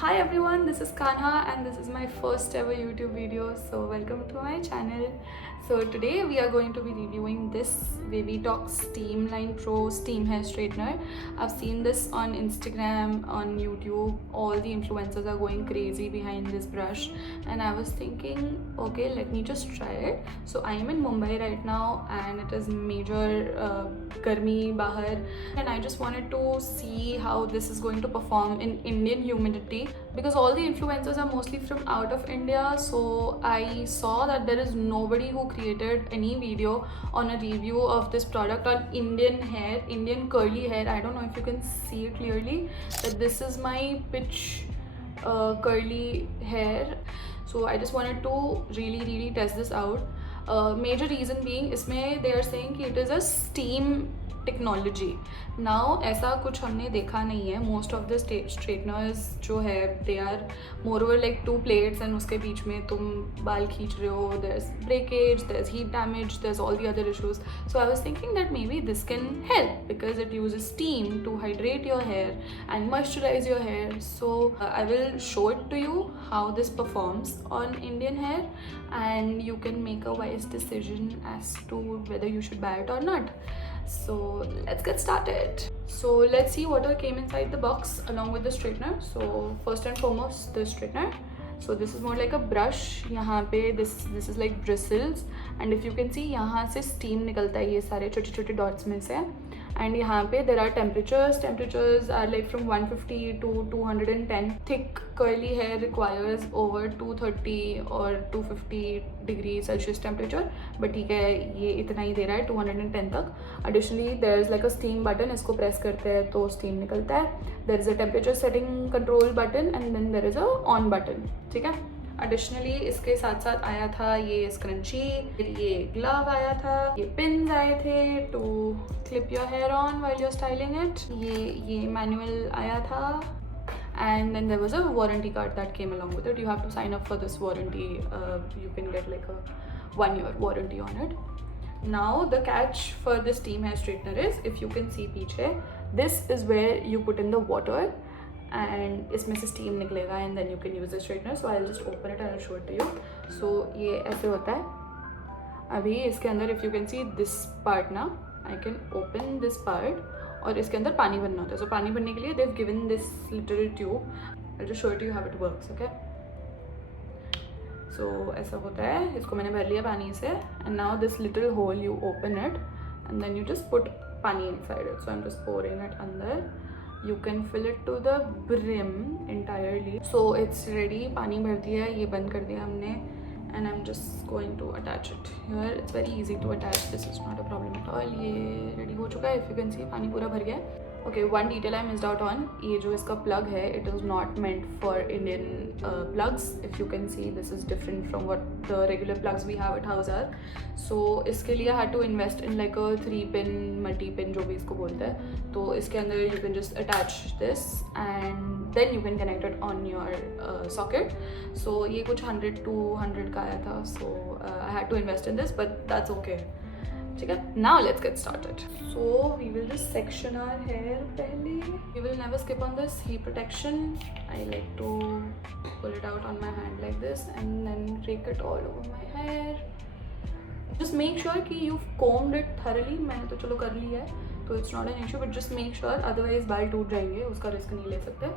Hi everyone, this is Kanha and this is my first ever YouTube video. So welcome to my channel. So today we are going to be reviewing this Baby Talk Steamline Pro Steam Hair Straightener. I've seen this on Instagram, on YouTube. All the influencers are going crazy behind this brush and I was thinking, okay, let me just try it. So I am in Mumbai right now and it is major garmi bahar, and I just wanted to see how this is going to perform in Indian humidity because all the influencers are mostly from out of India. So I saw that there is nobody who created any video on a review of this product on Indian hair, Indian curly hair. I don't know if you can see it clearly, but this is my pitch curly hair. So I just wanted to really test this out. Major reason being इसमें they are saying कि it is a steam technology now ऐसा कुछ हमने देखा नहीं है. Most of the straighteners जो है they are more over like 2 plates and उसके बीच में तुम बाल खींच रहे हो. There is breakage, there is heat damage, there is all the other issues. So I was thinking that maybe this can help because it uses steam to hydrate your hair and moisturise your hair. So I will show it to you how this performs on Indian hair and you can make a wise decision as to whether you should buy it or not. So let's get started. So let's see what all came inside the box along with the straightener. So first and foremost, the straightener. So this is more like a brush. यहाँ पे this is like bristles and if you can see यहाँ से steam निकलता है ये सारे छोटे छोटे dots में से. And यहाँ पे there are temperatures are like from 150 to 210. Thick curly hair requires over 230 or 250 degree Celsius temperature, but ठीक है ये इतना ही दे रहा है 210 तक. Additionally there is like a steam button, इसको press करते हैं तो steam निकलता है. There is a temperature setting control button and then there is a on button. ठीक है. एडिशनली इसके साथ साथ आया था ये स्क्रंची, ये ग्लव आया था, ये पिन्स आए थे to clip your hair on while you are styling it. ये मैनुअल आया था and then there was a warranty card that came along with it. You have to sign up for this warranty. You can get like a 1-year warranty on it. Now the catch for this steam hair straightener is, if you can see पीछे, this is where you put in the water and इसमें से steam निकलेगा and then you can use the straightener. So I'll just open it and I'll show it to you. So ये ऐसे होता है. अभी इसके अंदर if you can see this part ना, I can open this part और इसके अंदर पानी भरना होता है. So पानी भरने के लिए they've given this little tube. I'll just show it to you how it works, okay? So ऐसा होता है. इसको मैंने भर लिया पानी से and now this little hole you open it and then you just put पानी inside it. So I'm just pouring it अंदर. You can fill it to the brim entirely. So it's ready. पानी भर दिया है, ये बंद कर दिया हमने and I'm just going to attach it here. It's very easy to attach. This is not a problem at all. ये ready हो चुका है. If you can see पानी पूरा भर गया है. Okay, one detail I missed out on. ये जो इसका plug है, it is not meant for Indian plugs. If you can see, this is different from what the regular plugs we have at house are. So इसके लिए I had to invest in like a 3-pin multi-pin जो भी इसको बोलते हैं. तो इसके अंदर you can just attach this and then you can connect it on your socket. So ये कुछ 100-200 का आया था. So I had to invest in this, but that's okay. ठीक है. Now let's get started. So we will just section our hair पहले. We will never skip on this heat protection. I like to pull it out on my hand like this and then rake it all over my hair. Just make sure कि you've combed it thoroughly. मैंने तो चलो कर लिया है तो it's not an issue, but just make sure, otherwise बाल टूट जाएंगे, उसका रिस्क नहीं ले सकते.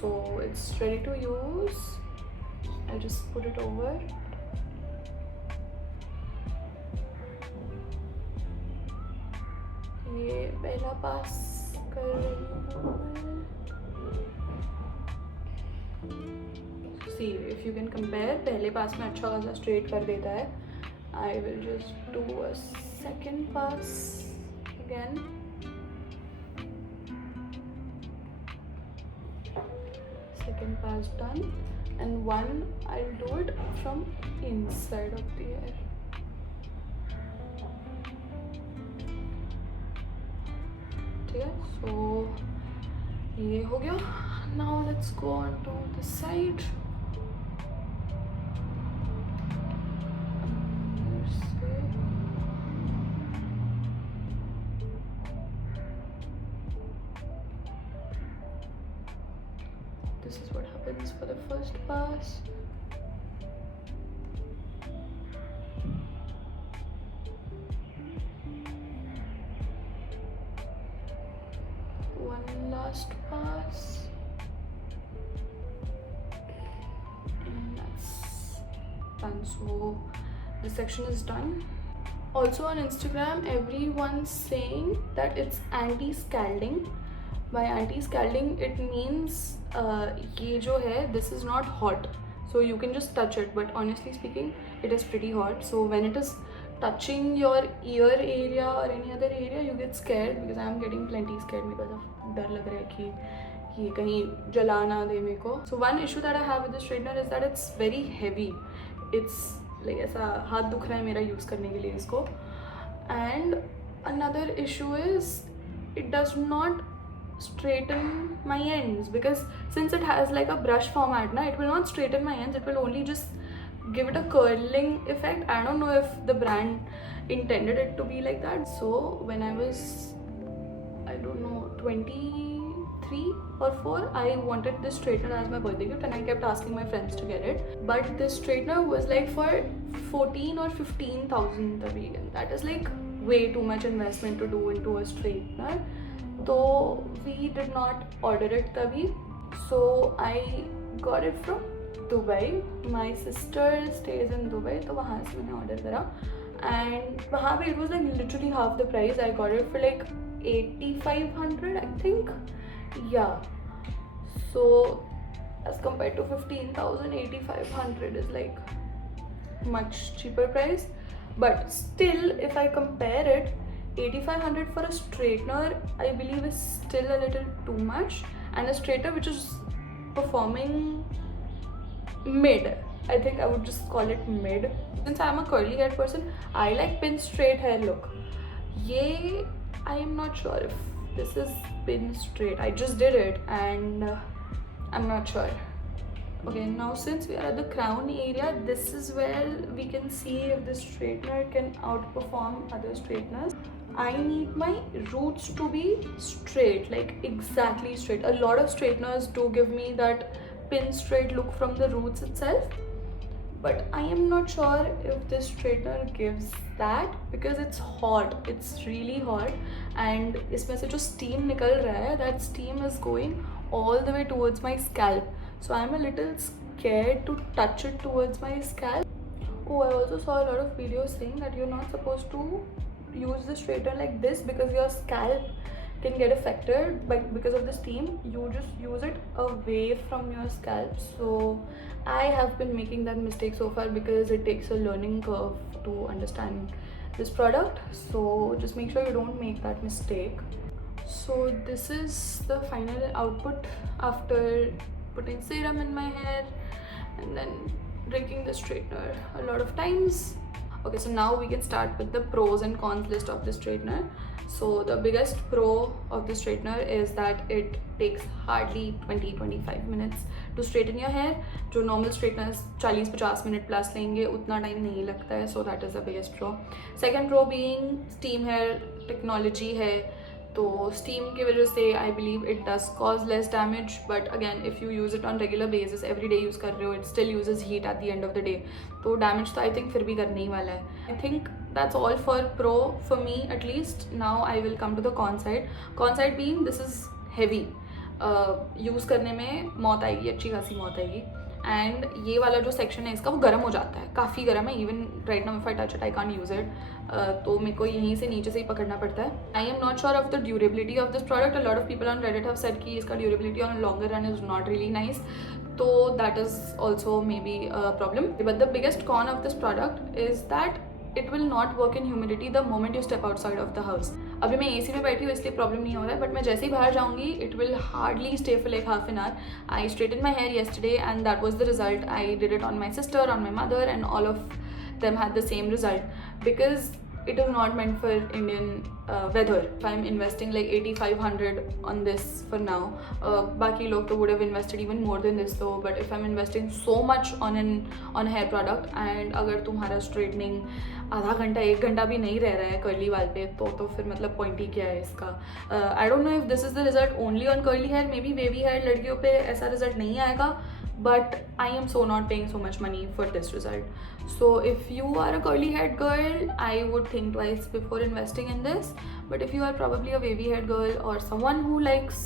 So it's ready to use. I'll just put it over. ये पहला पास कर रही हूँ. See, if you can compare, पहले पास में अच्छा खासा स्ट्रेट कर देता है. I will just do a second pass again. Second pass done, and one I'll do it from inside of the hair. So ये हो गया. Now let's go on to the side. This this is what happens for the first pass. One last pass. And that's done. So this section is done. Also on Instagram, everyone's saying that it's anti-scalding. By anti-scalding, it means ये जो है, this is not hot. So you can just touch it. But honestly speaking, it is pretty hot. So when it is touching your ear area or any other area, you get scared, because I am getting plenty scared because of डर लग रहा है कि ये कहीं जला ना दे मेरे को. So one issue that I have with the straightener is that it's very heavy. It's like ऐसा हाथ दुख रहा है मेरा यूज़ करने के लिए इसको. And another issue is it does not straighten my ends, because since it has like a brush format na, it will not straighten my ends, it will only just give it a curling effect. I don't know if the brand intended it to be like that. So when I was, I don't know, 23 or 4, I wanted this straightener as my birthday gift and I kept asking my friends to get it. But this straightener was like for 14 or 15,000 tabhi, and that is like way too much investment to do into a straightener. So we did not order it tabhi. So I got it from Dubai. My sister stays in Dubai, so वहाँ से मैंने order करा. And वहाँ पे it was like literally half the price. I got it for like 8,500, I think. Yeah. So as compared to 15,000, 8,500 is like much cheaper price. But still, if I compare it, 8,500 for a straightener, I believe is still a little too much. And a straightener which is performing mid, I think I would just call it mid. Since I'm a curly haired person, I like pin straight hair look. Ye, I am not sure if this is pin straight. I just did it and I'm not sure. Okay, now since we are at the crown area, this is where we can see if the straightener can outperform other straighteners. I need my roots to be straight, like exactly straight. A lot of straighteners do give me that pin straight look from the roots itself, but I am not sure if this straightener gives that, because it's hot. It's really hot, and इसमें से जो steam निकल रहा है, that steam is going all the way towards my scalp. So I'm a little scared to touch it towards my scalp. Oh, I also saw a lot of videos saying that you're not supposed to use the straightener like this because your scalp can get affected because of the steam. You just use it away from your scalp. So I have been making that mistake so far because it takes a learning curve to understand this product. So just make sure you don't make that mistake. So this is the final output after putting serum in my hair and then drinking the straightener a lot of times. Okay, so now we can start with the pros and cons list of the straightener. So the biggest pro of the straightener is that it takes hardly 20-25 minutes to straighten your hair. जो normal straighteners 40-50 minute plus लेंगे, उतना time नहीं लगता है. So that is the biggest pro. Second pro being steam hair technology है. तो steam की वजह से I believe it does cause less damage, but again if you use it on regular basis, every day use कर रहे हो, it still uses heat at the end of the day. तो damage तो I think फिर भी करने ही वाला है. I think that's all for pro for me at least. Now I will come to the con side. Con side being this is heavy. Use करने में मौत आएगी, अच्छी खासी मौत आएगी. एंड ये वाला जो सेक्शन है इसका वो गर्म हो जाता है, काफ़ी गर्म है. Even right now if I touch it I can't use it. तो मेरे को यहीं से नीचे से ही पकड़ना पड़ता है. I am not sure of the durability of this product. A lot of people on Reddit have said कि इसका durability on longer run is not really nice. तो that is also may be a problem. But the biggest con of this product is that it will not work in humidity the moment you step outside of the house. अभी मैं AC में बैठी हूँ इसलिए problem नहीं हो रहा है, बट मैं जैसे ही बाहर जाऊँगी it will hardly stay for like half an hour. I straightened my hair yesterday and that was the result. I did it on my sister, on my mother, and all of them had the same result because it is not meant for Indian weather. If I'm investing like 8500 on this for now, baki log to would have invested even more than this though, but if I'm investing so much on a hair product and अगर तुम्हारा straightening आधा घंटा 1 घंटा भी नहीं रह रहा है कर्ली वाल पे तो फिर मतलब पॉइंट ही क्या है इसका. I don't know if this is the result only on curly hair, maybe wavy hair लड़कियों पे ऐसा रिजल्ट नहीं आएगा, but I am so not paying so much money for this result. So if you are a curly haired girl, I would think twice before investing in this. But if you are probably a wavy haired girl or someone who likes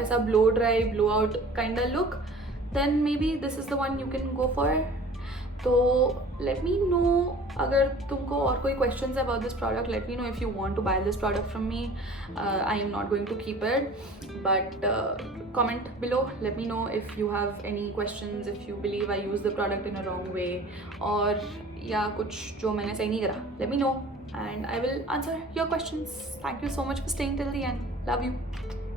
as a blow dry blowout kind of look, then maybe this is the one you can go for. तो let me know अगर तुमको और कोई questions about this product. Let me know if you want to buy this product from me. I am not going to keep it, but comment below. Let me know if you have any questions, if you believe I use the product in a wrong way, और या कुछ जो मैंने सही नहीं करा. Let me know and I will answer your questions. Thank you so much for staying till the end. Love you.